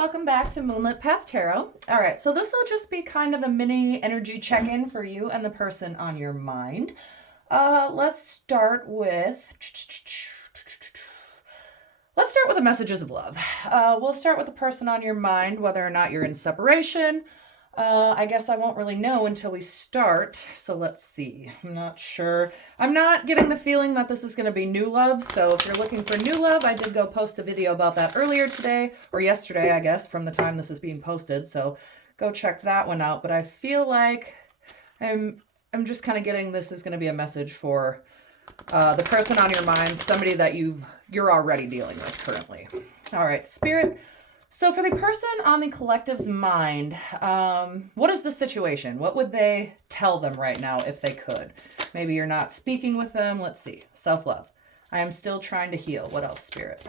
welcome back to Moonlit Path Tarot. All right, so this will just be kind of a mini energy check-in for you and the person on your mind. Let's start with the messages of love. We'll start with the person on your mind, whether or not you're in separation. I guess I won't really know until we start. So let's see. I'm not sure. I'm not getting the feeling that this is going to be new love. So if you're looking for new love, I did go post a video about that earlier today, or yesterday, I guess, from the time this is being posted. So go check that one out. But I feel like I'm just kind of getting this is going to be a message for the person on your mind, somebody that you're already dealing with currently. All right, Spirit. So for the person on the collective's mind, what is the situation? What would they tell them right now if they could? Maybe you're not speaking with them. Let's see. Self-love. I am still trying to heal. What else, Spirit?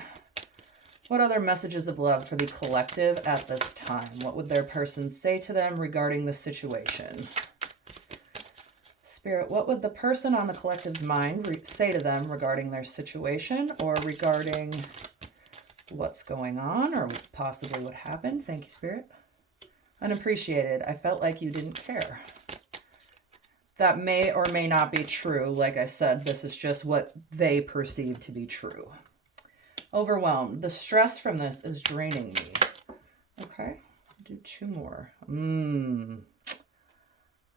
What other messages of love for the collective at this time? What would their person say to them regarding the situation? Spirit, what would the person on the collective's mind say to them regarding their situation or regarding what's going on or possibly what happened? Thank you, Spirit. Unappreciated. I felt like you didn't care. That may or may not be true. Like I said, this is just what they perceive to be true. Overwhelmed. The stress from this is draining me. Okay. Do two more.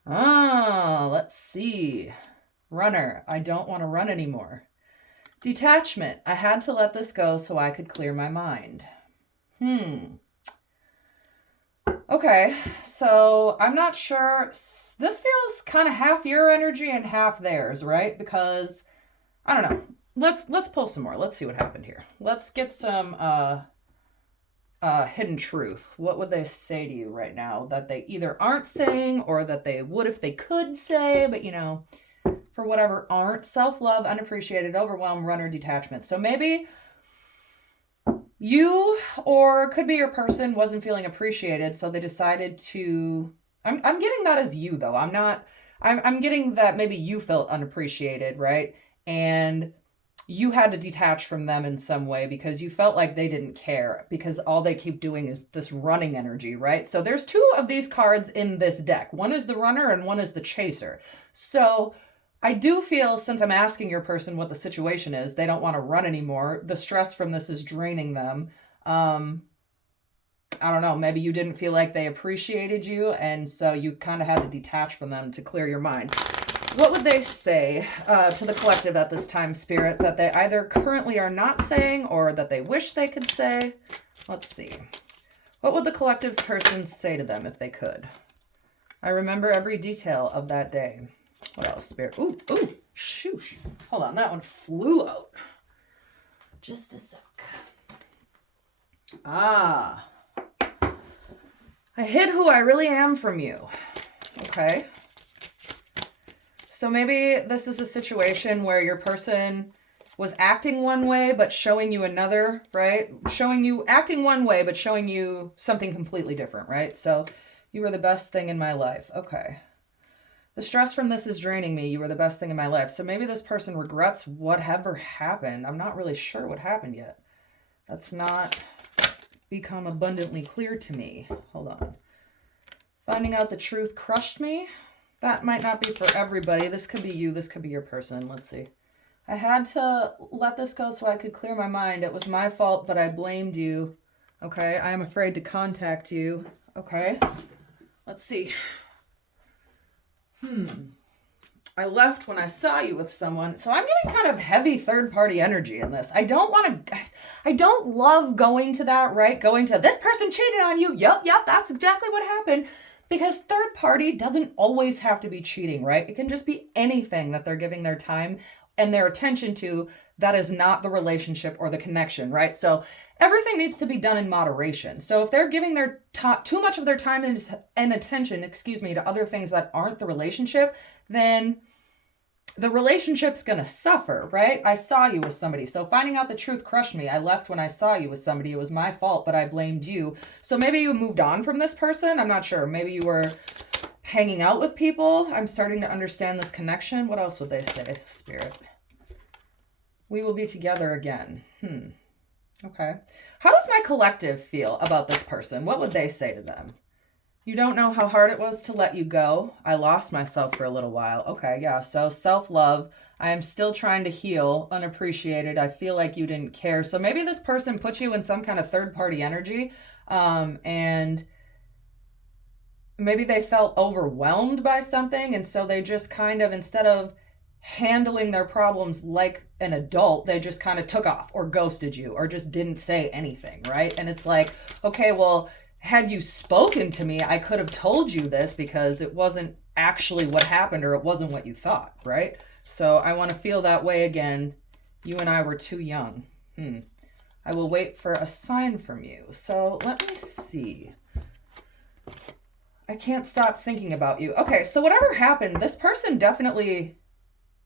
Let's see. Runner. I don't want to run anymore. Detachment. I had to let this go so I could clear my mind. Okay, so I'm not sure. This feels kind of half your energy and half theirs, right? Because, I don't know. Let's pull some more. Let's see what happened here. Let's get some hidden truth. What would they say to you right now that they either aren't saying or that they would if they could say, but for whatever aren't? Self-love, unappreciated, overwhelmed, runner, detachment. So maybe you, or could be your person, wasn't feeling appreciated, so they decided to, I'm getting that as you though. I'm getting that maybe you felt unappreciated, right? And you had to detach from them in some way because you felt like they didn't care because all they keep doing is this running energy, right? So there's two of these cards in this deck. One is the runner and one is the chaser. So I do feel, since I'm asking your person what the situation is, they don't want to run anymore. The stress from this is draining them. I don't know, maybe you didn't feel like they appreciated you, and so you kind of had to detach from them to clear your mind. What would they say to the collective at this time, Spirit, that they either currently are not saying or that they wish they could say? Let's see. What would the collective's person say to them if they could? I remember every detail of that day. What else, Spirit? Ooh, shoosh. Hold on, that one flew out. Just a sec. I hid who I really am from you. Okay. So maybe this is a situation where your person was acting one way, but showing you another, right? Acting one way, but showing you something completely different, right? So you were the best thing in my life. Okay. The stress from this is draining me. You were the best thing in my life. So maybe this person regrets whatever happened. I'm not really sure what happened yet. That's not become abundantly clear to me. Hold on. Finding out the truth crushed me. That might not be for everybody. This could be you. This could be your person. Let's see. I had to let this go so I could clear my mind. It was my fault, but I blamed you. Okay. I am afraid to contact you. Okay. Let's see. I left when I saw you with someone. So I'm getting kind of heavy third-party energy in this. I don't love going to that, right? Going to, this person cheated on you. Yep, that's exactly what happened. Because third party doesn't always have to be cheating, right? It can just be anything that they're giving their time and their attention to that is not the relationship or the connection, right? So everything needs to be done in moderation. So if they're giving their too much of their time and attention, to other things that aren't the relationship, then the relationship's going to suffer, right? I saw you with somebody. So finding out the truth crushed me. I left when I saw you with somebody. It was my fault, but I blamed you. So maybe you moved on from this person. I'm not sure. Maybe you were hanging out with people. I'm starting to understand this connection. What else would they say, Spirit? We will be together again. Okay. How does my collective feel about this person? What would they say to them? You don't know how hard it was to let you go. I lost myself for a little while. Okay, yeah. So self-love. I am still trying to heal. Unappreciated. I feel like you didn't care. So maybe this person put you in some kind of third-party energy, and maybe they felt overwhelmed by something, and so they just kind of, instead of handling their problems like an adult, they just kind of took off or ghosted you or just didn't say anything, right? And it's like, okay, well, had you spoken to me, I could have told you this because it wasn't actually what happened, or it wasn't what you thought, right? So I want to feel that way again. You and I were too young. I will wait for a sign from you. So let me see. I can't stop thinking about you. Okay, so whatever happened, this person definitely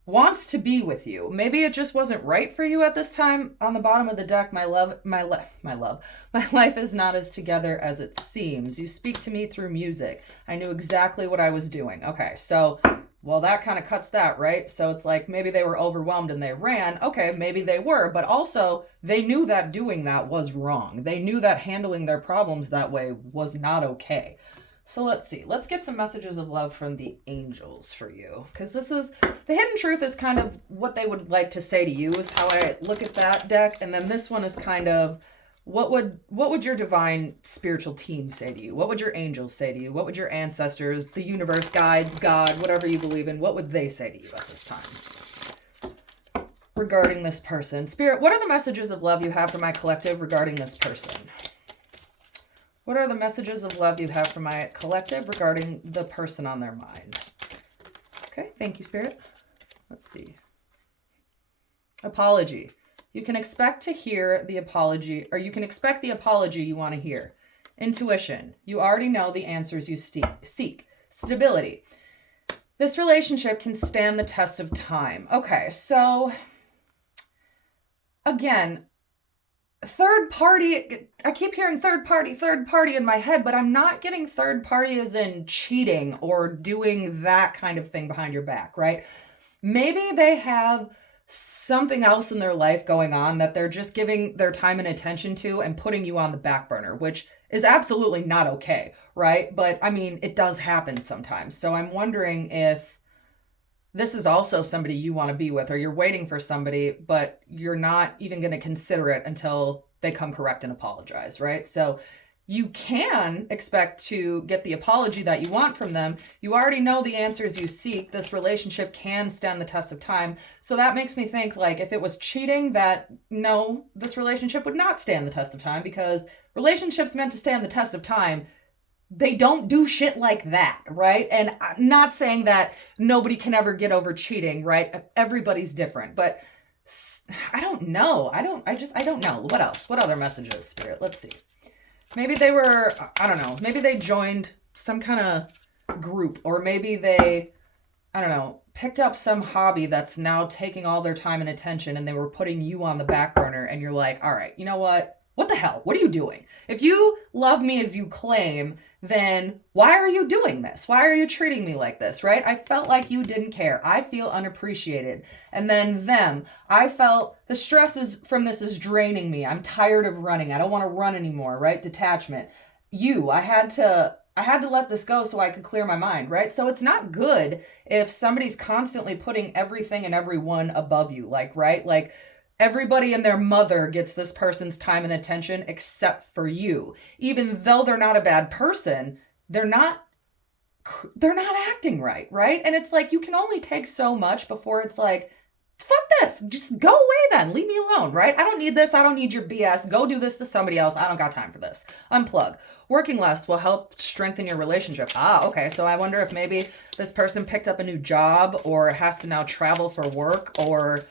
wants to be with you. Maybe it just wasn't right for you at this time. On the bottom of the deck, my life is not as together as it seems. You speak to me through music. I knew exactly what I was doing. Okay, so, well, that kind of cuts that, right? So it's like maybe they were overwhelmed and they ran. Okay, maybe they were, but also they knew that doing that was wrong. They knew that handling their problems that way was not okay. So let's see. Let's get some messages of love from the angels for you. Because this is, the hidden truth is kind of what they would like to say to you, is how I look at that deck. And then this one is kind of, what would your divine spiritual team say to you? What would your angels say to you? What would your ancestors, the universe, guides, God, whatever you believe in, what would they say to you at this time? Regarding this person. Spirit, what are the messages of love you have for my collective regarding this person? What are the messages of love you have for my collective regarding the person on their mind? Okay, thank you, Spirit. Let's see. Apology. You can expect to hear the apology, or you can expect the apology you want to hear. Intuition. You already know the answers you seek. Stability. This relationship can stand the test of time. Okay, so again, third party, I keep hearing third party in my head, but I'm not getting third party as in cheating or doing that kind of thing behind your back, right? Maybe they have something else in their life going on that they're just giving their time and attention to and putting you on the back burner, which is absolutely not okay, right? But I mean, it does happen sometimes. So I'm wondering if this is also somebody you want to be with, or you're waiting for somebody, but you're not even going to consider it until they come correct and apologize, right? So you can expect to get the apology that you want from them. You already know the answers you seek. This relationship can stand the test of time. So that makes me think, like, if it was cheating, that no, this relationship would not stand the test of time, because relationships meant to stand the test of time, they don't do shit like that, right? And I'm not saying that nobody can ever get over cheating, right? Everybody's different, but I don't know. I don't know. What else? What other messages, Spirit? Let's see. Maybe they were, I don't know, maybe they joined some kind of group, or maybe they, I don't know, picked up some hobby that's now taking all their time and attention, and they were putting you on the back burner, and you're like, all right, you know what? What the hell? What are you doing? If you love me as you claim, then why are you doing this? Why are you treating me like this, right? I felt like you didn't care. I feel unappreciated. And then them, I felt the stresses from this is draining me. I'm tired of running. I don't want to run anymore, right? Detachment. I had to let this go so I could clear my mind, right? So it's not good if somebody's constantly putting everything and everyone above you, like, right? Like, everybody and their mother gets this person's time and attention except for you. Even though they're not a bad person, they're not acting right, right? And it's like, you can only take so much before it's like, fuck this, just go away then, leave me alone, right? I don't need this, I don't need your BS, go do this to somebody else, I don't got time for this. Unplug. Working less will help strengthen your relationship. Okay, so I wonder if maybe this person picked up a new job, or has to now travel for work, or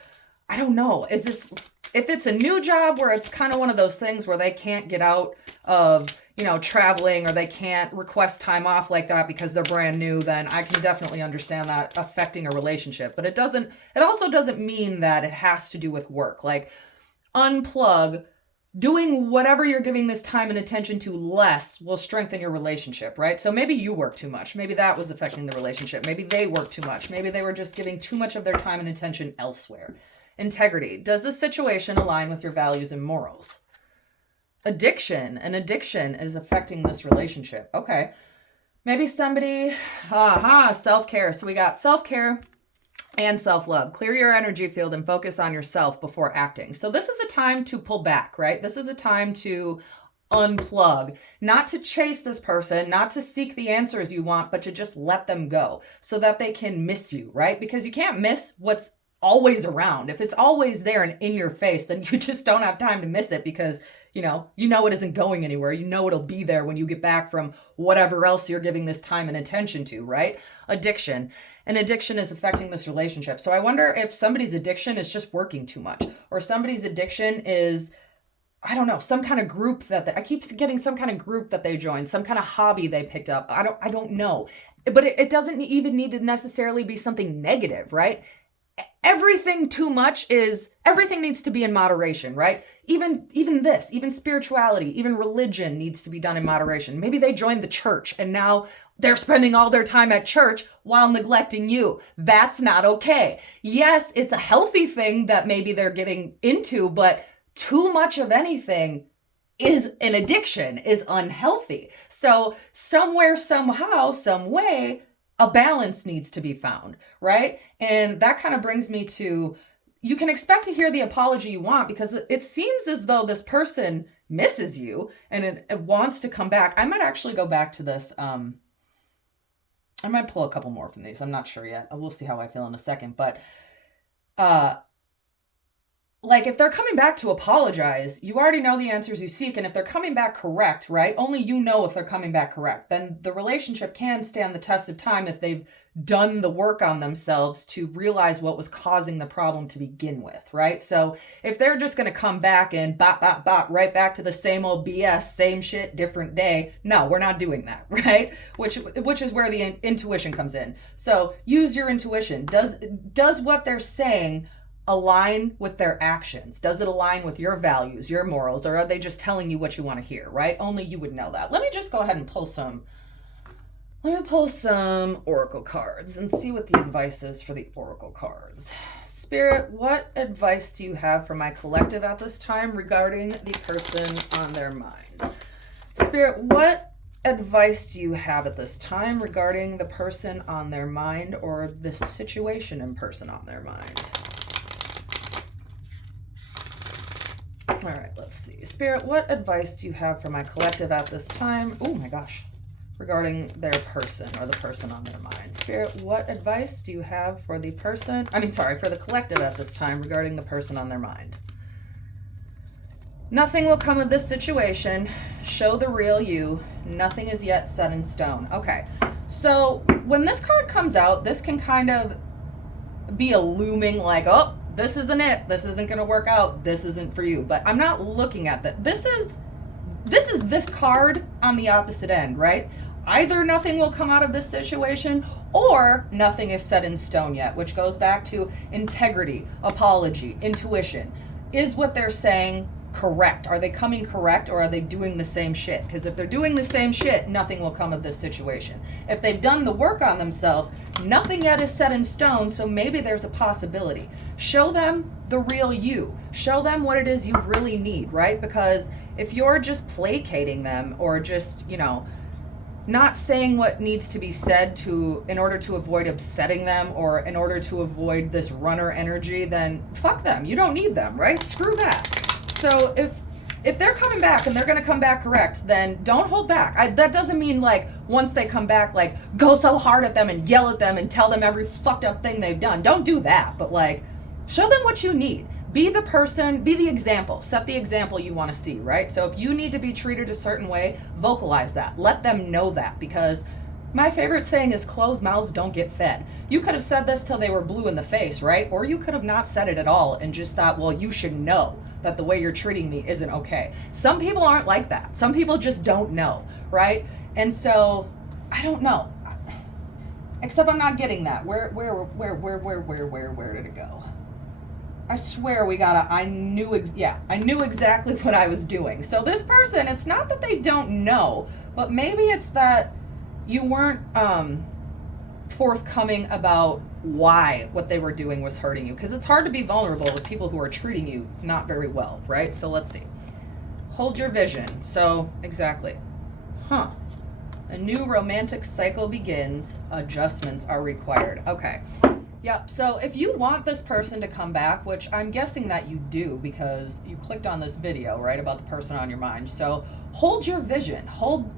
I don't know. Is this, if it's a new job where it's kind of one of those things where they can't get out of, traveling, or they can't request time off like that because they're brand new, then I can definitely understand that affecting a relationship. But it also doesn't mean that it has to do with work. Like, unplug. Doing whatever you're giving this time and attention to less will strengthen your relationship, right? So maybe you work too much. Maybe that was affecting the relationship. Maybe they work too much. Maybe they were just giving too much of their time and attention elsewhere. Integrity. Does this situation align with your values and morals? Addiction. An addiction is affecting this relationship. Okay. Maybe somebody, self-care. So we got self-care and self-love. Clear your energy field and focus on yourself before acting. So this is a time to pull back, right? This is a time to unplug, not to chase this person, not to seek the answers you want, but to just let them go so that they can miss you, right? Because you can't miss what's always around. If it's always there and in your face, then you just don't have time to miss it because you know it isn't going anywhere. You know it'll be there when you get back from whatever else you're giving this time and attention to, right? Addiction. And addiction is affecting this relationship. So I wonder if somebody's addiction is just working too much, or somebody's addiction is, I don't know, some kind of group I keep getting some kind of group that they joined, some kind of hobby they picked up. I don't know. But it doesn't even need to necessarily be something negative, right? Everything too much everything needs to be in moderation, right? Even spirituality, even religion needs to be done in moderation. Maybe they joined the church and now they're spending all their time at church while neglecting you. That's not okay. Yes, it's a healthy thing that maybe they're getting into, but too much of anything is an addiction, is unhealthy. So somewhere, somehow, some way, a balance needs to be found, right? And that kind of brings me to, you can expect to hear the apology you want because it seems as though this person misses you and it wants to come back. I might actually go back to this. I might pull a couple more from these. I'm not sure yet. We'll see how I feel in a second. But like if they're coming back to apologize, you already know the answers you seek. And if they're coming back correct, right? Only you know if they're coming back correct. Then the relationship can stand the test of time if they've done the work on themselves to realize what was causing the problem to begin with, right? So if they're just going to come back and right back to the same old BS, same shit, different day. No, we're not doing that, right? Which is where the intuition comes in. So use your intuition. Does what they're saying align with their actions? Does it align with your values, your morals, or are they just telling you what you want to hear, right? Only you would know that. Let me just go ahead and pull some oracle cards and see what the advice is for the oracle cards. Spirit, what advice do you have for my collective at this time regarding the person on their mind? Spirit, what advice do you have at this time regarding the person on their mind or the situation and person on their mind? All right, let's see. Spirit, what advice do you have for my collective at this time? Oh my gosh. Regarding their person or the person on their mind. Spirit, what advice do you have for the collective at this time regarding the person on their mind? Nothing will come of this situation. Show the real you. Nothing is yet set in stone. Okay, so when this card comes out, this can kind of be a looming like, oh, this isn't it. This isn't going to work out. This isn't for you. But I'm not looking at that. This is this card on the opposite end, right? Either nothing will come out of this situation or nothing is set in stone yet, which goes back to integrity, apology, intuition. Is what they're saying correct? Are they coming correct or are they doing the same shit? Because if they're doing the same shit, nothing will come of this situation. If they've done the work on themselves, nothing yet is set in stone, so maybe there's a possibility. Show them the real you. Show them what it is you really need, right? Because if you're just placating them or just, not saying what needs to be said in order to avoid upsetting them or in order to avoid this runner energy, then fuck them. You don't need them, right? Screw that. So if they're coming back and they're going to come back correct, then don't hold back. That doesn't mean like once they come back, like go so hard at them and yell at them and tell them every fucked up thing they've done. Don't do that. But like show them what you need. Be the person, be the example, set the example you want to see, right? So if you need to be treated a certain way, vocalize that. Let them know that, because my favorite saying is closed mouths don't get fed. You could have said this till they were blue in the face, right? Or you could have not said it at all and just thought, well, you should know that the way you're treating me isn't okay. Some people aren't like that. Some people just don't know, right? And so I don't know. Except I'm not getting that. Where did it go? I swear I knew exactly what I was doing. So this person, it's not that they don't know, but maybe it's that you weren't forthcoming about why what they were doing was hurting you. Because it's hard to be vulnerable with people who are treating you not very well, right? So let's see. Hold your vision. So, exactly. Huh. A new romantic cycle begins. Adjustments are required. Okay. Yep. So if you want this person to come back, which I'm guessing that you do because you clicked on this video, right, about the person on your mind. So hold your vision. Hold.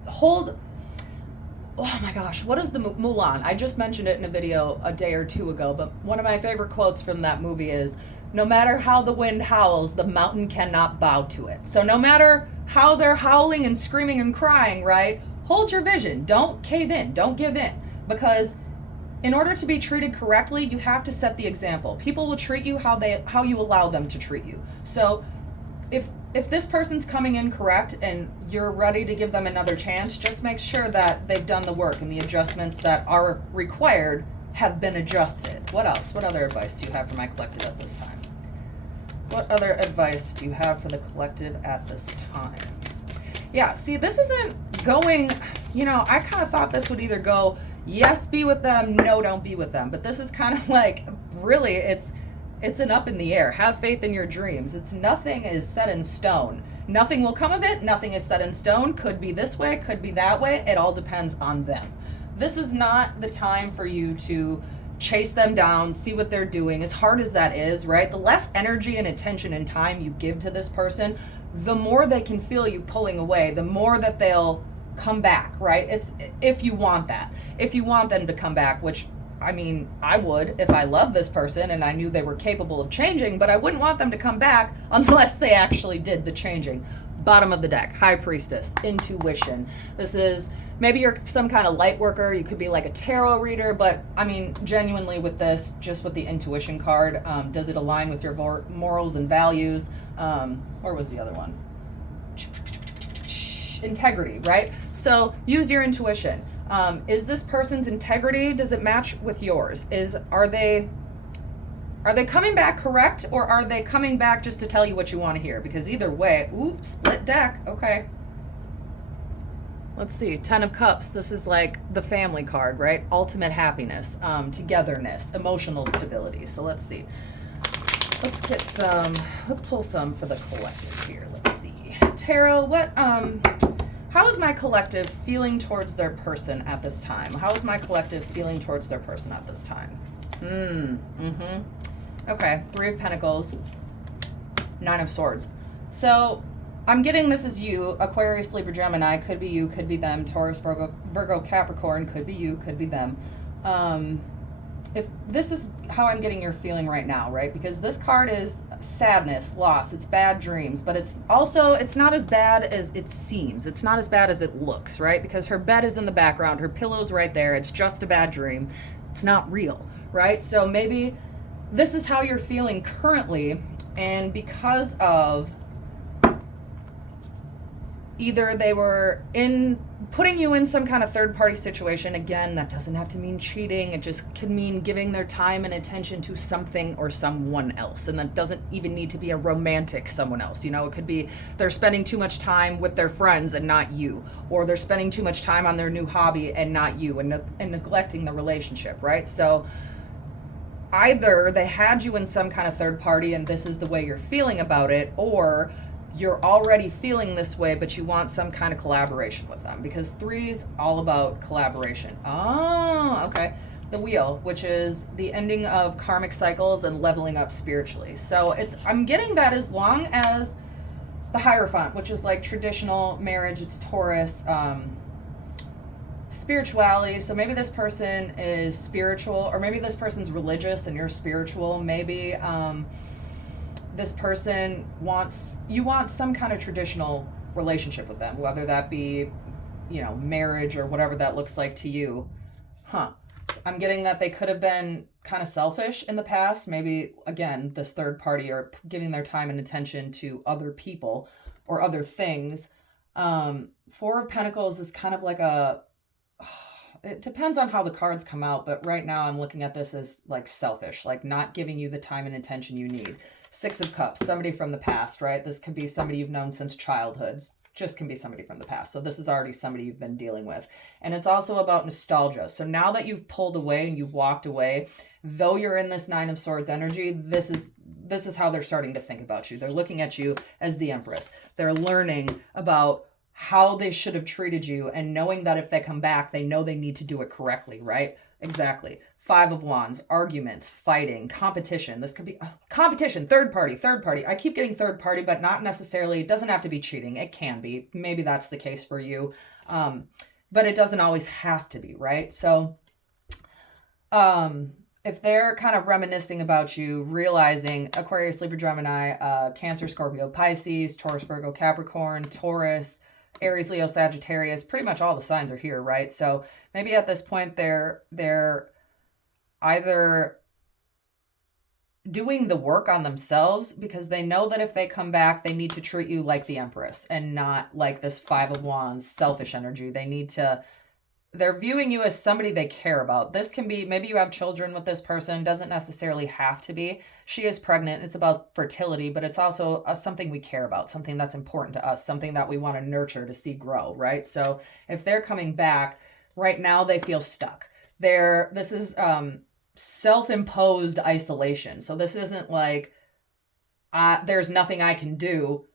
Oh my gosh, what is the Mulan? I just mentioned it in a video a day or two ago, but one of my favorite quotes from that movie is, no matter how the wind howls, the mountain cannot bow to it. So no matter how they're howling and screaming and crying, right? Hold your vision. Don't cave in. Don't give in. Because in order to be treated correctly, you have to set the example. People will treat you how you allow them to treat you. So if this person's coming in correct and you're ready to give them another chance, just make sure that they've done the work and the adjustments that are required have been adjusted. What else? What other advice do you have for my collective at this time? What other advice do you have for the collective at this time? Yeah, see, this isn't going, I kind of thought this would either go, yes, be with them, no, don't be with them. But this is kind of like, really, it's an up in the air. Have faith in your dreams. Nothing is set in stone. Nothing will come of it. Nothing is set in stone. Could be this way, could be that way. It all depends on them. This is not the time for you to chase them down, see what they're doing, as hard as that is, right? The less energy and attention and time you give to this person, the more they can feel you pulling away, the more that they'll come back, right? It's if you want that. If you want them to come back, which I would if I loved this person and I knew they were capable of changing, but I wouldn't want them to come back unless they actually did the changing. Bottom of the deck, High Priestess, intuition. This is, maybe you're some kind of light worker. You could be like a tarot reader, but genuinely with this, just with the intuition card, does it align with your morals and values? Or was the other one? Integrity, right? So use your intuition. Is this person's integrity, does it match with yours? Are they coming back correct, or are they coming back just to tell you what you want to hear? Because either way, split deck. Okay. Let's see, 10 of Cups. This is like the family card, right? Ultimate happiness, togetherness, emotional stability. So let's see. Let's pull some for the collective here. Let's see. Tarot, how is my collective feeling towards their person at this time? How is my collective feeling towards their person at this time? Okay, 3 of Pentacles, 9 of Swords. So I'm getting this is you, Aquarius, Libra, Gemini. Could be you, could be them. Taurus, Virgo, Capricorn. Could be you, could be them. If this is how I'm getting your feeling right now, right? Because this card is sadness, loss, it's bad dreams, but it's not as bad as it seems. It's not as bad as it looks, right? Because her bed is in the background, her pillow's right there. It's just a bad dream. It's not real, right? So maybe this is how you're feeling currently, and because of either they were putting you in some kind of third-party situation. Again, that doesn't have to mean cheating. It just can mean giving their time and attention to something or someone else. And that doesn't even need to be a romantic someone else. It could be they're spending too much time with their friends and not you. Or they're spending too much time on their new hobby and not you, and neglecting the relationship, right? So either they had you in some kind of third party and this is the way you're feeling about it, or you're already feeling this way, but you want some kind of collaboration with them, because 3 is all about collaboration. Oh, okay. The Wheel, which is the ending of karmic cycles and leveling up spiritually. So I'm getting that as long as the Hierophant, which is like traditional marriage, it's Taurus, spirituality. So maybe this person is spiritual, or maybe this person's religious and you're spiritual. Maybe, this person wants some kind of traditional relationship with them, whether that be, marriage or whatever that looks like to you. I'm getting that they could have been kind of selfish in the past. Maybe, again, this third party are giving their time and attention to other people or other things. 4 of Pentacles is kind of like it depends on how the cards come out, but right now I'm looking at this as like selfish, like not giving you the time and attention you need. 6 of Cups, somebody from the past, right? This could be somebody you've known since childhood. Just can be somebody from the past. So this is already somebody you've been dealing with. And it's also about nostalgia. So now that you've pulled away and you've walked away, though you're in this 9 of Swords energy, this this is how they're starting to think about you. They're looking at you as the Empress. They're learning about how they should have treated you, and knowing that if they come back, they know they need to do it correctly, right? Exactly. Five of Wands, arguments, fighting, competition. This could be competition, third party. I keep getting third party, but not necessarily. It doesn't have to be cheating. It can be. Maybe that's the case for you. But it doesn't always have to be, right? So, if they're kind of reminiscing about you, realizing Aquarius, Libra, Gemini, Cancer, Scorpio, Pisces, Taurus, Virgo, Capricorn, Taurus, Aries, Leo, Sagittarius, pretty much all the signs are here, right? So maybe at this point they're either doing the work on themselves because they know that if they come back, they need to treat you like the Empress and not like this Five of Wands, selfish energy. They're viewing you as somebody they care about. This can be, maybe you have children with this person, doesn't necessarily have to be. She is pregnant. It's about fertility, but it's also something we care about, something that's important to us, something that we want to nurture to see grow, right? So if they're coming back, right now they feel stuck. This is self-imposed isolation. So this isn't like, there's nothing I can do,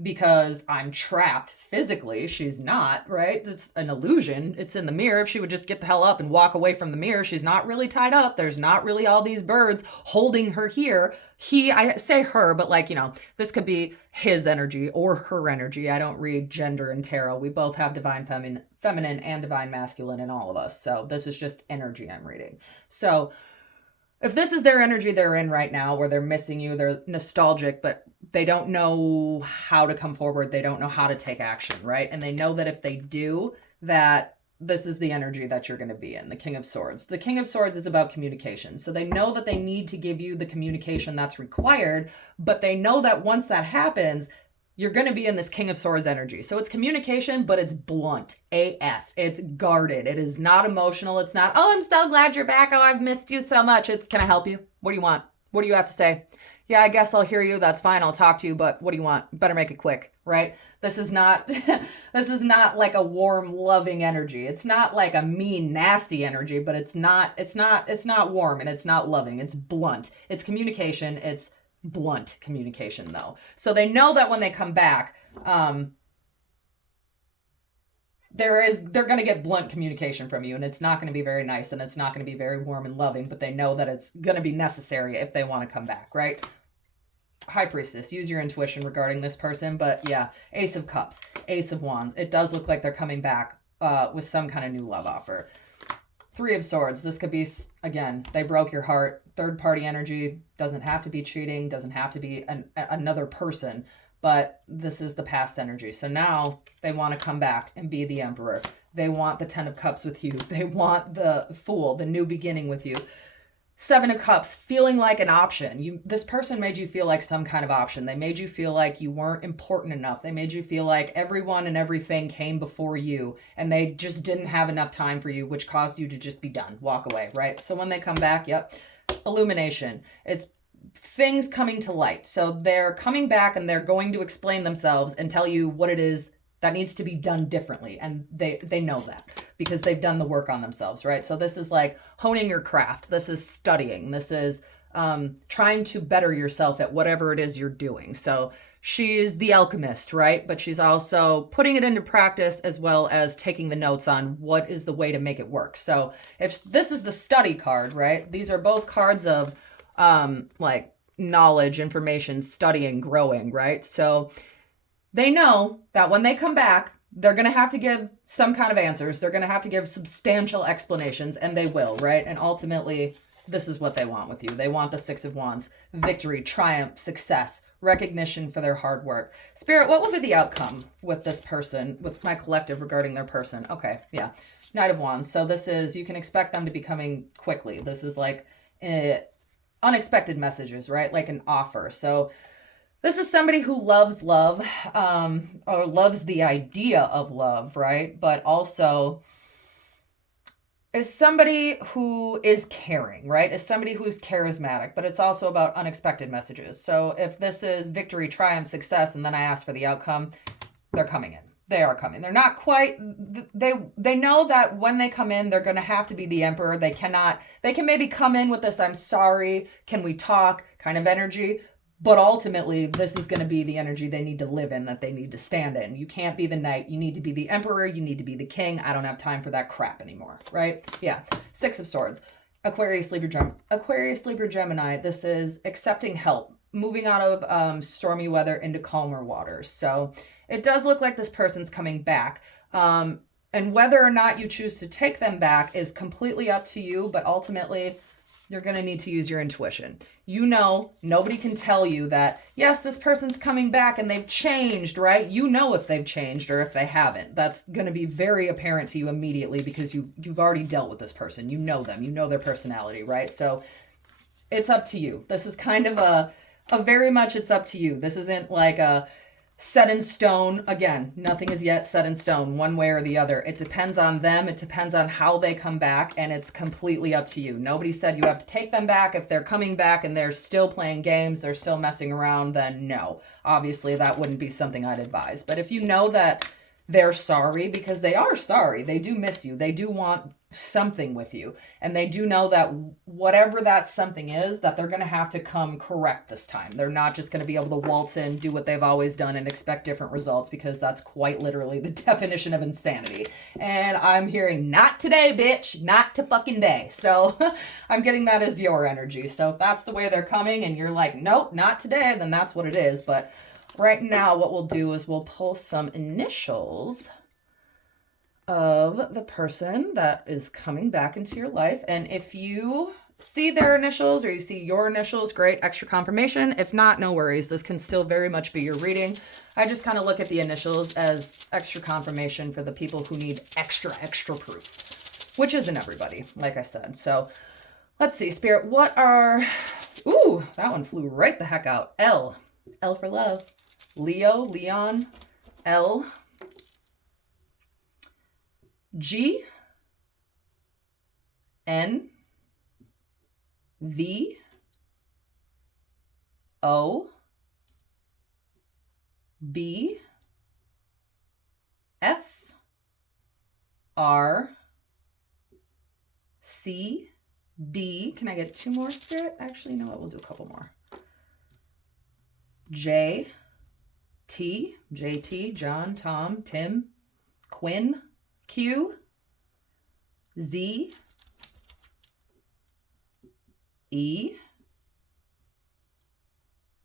because I'm trapped physically. She's not, right? It's an illusion. It's in the mirror. If she would just get the hell up and walk away from the mirror, she's not really tied up. There's not really all these birds holding her here. I say her, but like, this could be his energy or her energy. I don't read gender in tarot. We both have divine feminine and divine masculine in all of us. So this is just energy I'm reading. So if this is their energy they're in right now, where they're missing you, they're nostalgic, but they don't know how to come forward. They don't know how to take action, right? And they know that if they do, that this is the energy that you're going to be in, the King of Swords. The King of Swords is about communication. So they know that they need to give you the communication that's required, but they know that once that happens, you're going to be in this King of Swords energy. So it's communication, but it's blunt AF. It's guarded. It is not emotional. It's not, oh, I'm so glad you're back. Oh, I've missed you so much. It's, can I help you? What do you want? What do you have to say? Yeah, I guess I'll hear you. That's fine. I'll talk to you, but what do you want? Better make it quick, right? This is not, this is not like a warm, loving energy. It's not like a mean, nasty energy, but it's not warm and it's not loving. It's blunt. It's communication. It's blunt communication though. So they know that when they come back, they're going to get blunt communication from you, and it's not going to be very nice, and it's not going to be very warm and loving, but they know that it's going to be necessary if they want to come back, right? High Priestess, use your intuition regarding this person, but yeah, Ace of Cups, Ace of Wands. It does look like they're coming back with some kind of new love offer. Three of Swords. This could be, again, they broke your heart. Third party energy. Doesn't have to be cheating. Doesn't have to be another person. But this is the past energy. So now they want to come back and be the Emperor. They want the Ten of Cups with you. They want the Fool, the new beginning with you. Seven of Cups, feeling like an option. This person made you feel like some kind of option. They made you feel like you weren't important enough. They made you feel like everyone and everything came before you, and they just didn't have enough time for you, which caused you to just be done, walk away, right? So when they come back, yep, illumination. It's things coming to light. So they're coming back and they're going to explain themselves and tell you what it is that needs to be done differently. And they know that because they've done the work on themselves, right? So this is like honing your craft. This is studying. This is trying to better yourself at whatever it is you're doing. So she's the alchemist, right? But she's also putting it into practice as well as taking the notes on what is the way to make it work. So if this is the study card, right? These are both cards of like knowledge, information, studying, growing, right? So they know that when they come back, they're going to have to give some kind of answers. They're going to have to give substantial explanations, and they will, right? And ultimately, this is what they want with you. They want the Six of Wands, victory, triumph, success, recognition for their hard work. Spirit, what will be the outcome with this person, with my collective regarding their person? Okay, yeah. Knight of Wands. So this is, you can expect them to be coming quickly. This is like unexpected messages, right? Like an offer. So this is somebody who loves love, or loves the idea of love, right? But also is somebody who is caring, right? Is somebody who's charismatic, but it's also about unexpected messages. So if this is victory, triumph, success, and then I ask for the outcome, they're coming in. They are coming. They're not quite, they know that when they come in, they're going to have to be the emperor. They can maybe come in with this, I'm sorry, can we talk kind of energy. But ultimately, this is going to be the energy they need to live in, that they need to stand in. You can't be the knight. You need to be the emperor. You need to be the king. I don't have time for that crap anymore, right? Yeah. Six of Swords. Aquarius, Libra, Gemini. This is accepting help, moving out of stormy weather into calmer waters. So it does look like this person's coming back. And whether or not you choose to take them back is completely up to you. But ultimately, you're going to need to use your intuition. You know, nobody can tell you that, yes, this person's coming back and they've changed, right? You know if they've changed or if they haven't. That's going to be very apparent to you immediately because you've already dealt with this person. You know them. You know their personality, right? So it's up to you. This is kind of a very much it's up to you. This isn't like a set in stone. Again, nothing is yet set in stone one way or the other. It depends on them. It depends on how they come back, and it's completely up to you. Nobody said you have to take them back. If they're coming back and they're still playing games, they're still messing around, then no. Obviously, that wouldn't be something I'd advise. But if you know that they're sorry, because they are sorry, they do miss you, they do want something with you, and they do know that whatever that something is, that they're going to have to come correct this time. They're not just going to be able to waltz in, do what they've always done and expect different results, because that's quite literally the definition of insanity. And I'm hearing, not today, bitch, not to fucking day. So I'm getting that as your energy. So if that's the way they're coming and you're like, nope, not today, then that's what it is. But right now, what we'll do is we'll pull some initials of the person that is coming back into your life. And if you see their initials or you see your initials, great, extra confirmation. If not, no worries. This can still very much be your reading. I just kind of look at the initials as extra confirmation for the people who need extra proof, which isn't everybody, like I said. So let's see, Spirit, what are... Ooh, that one flew right the heck out. L for love. Leo, Leon, L, G, N, V, O, B, F, R, C, D. Can I get two more, Spirit? Actually, no, we'll do a couple more. J, T, JT, John, Tom, Tim, Quinn, Q, Z, E,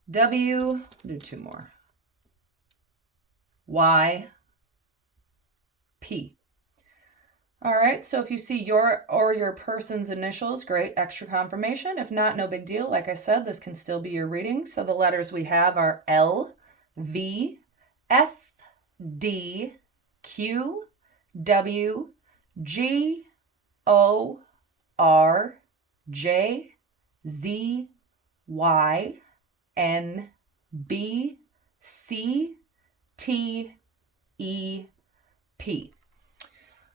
W, do two more, Y, P. All right, so if you see your or your person's initials, great, extra confirmation. If not, no big deal. Like I said, this can still be your reading. So the letters we have are L, V, F, D, Q, W, G, O, R, J, Z, Y, N, B, C, T, E, P.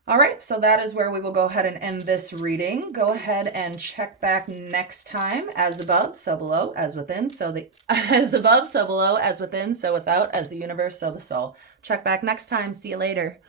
All right, so that is where we will go ahead and end this reading. Go ahead and check back next time. As above, so below, as within, so the as above, so below, as within, so without, as the universe, so the soul. Check back next time. See you later.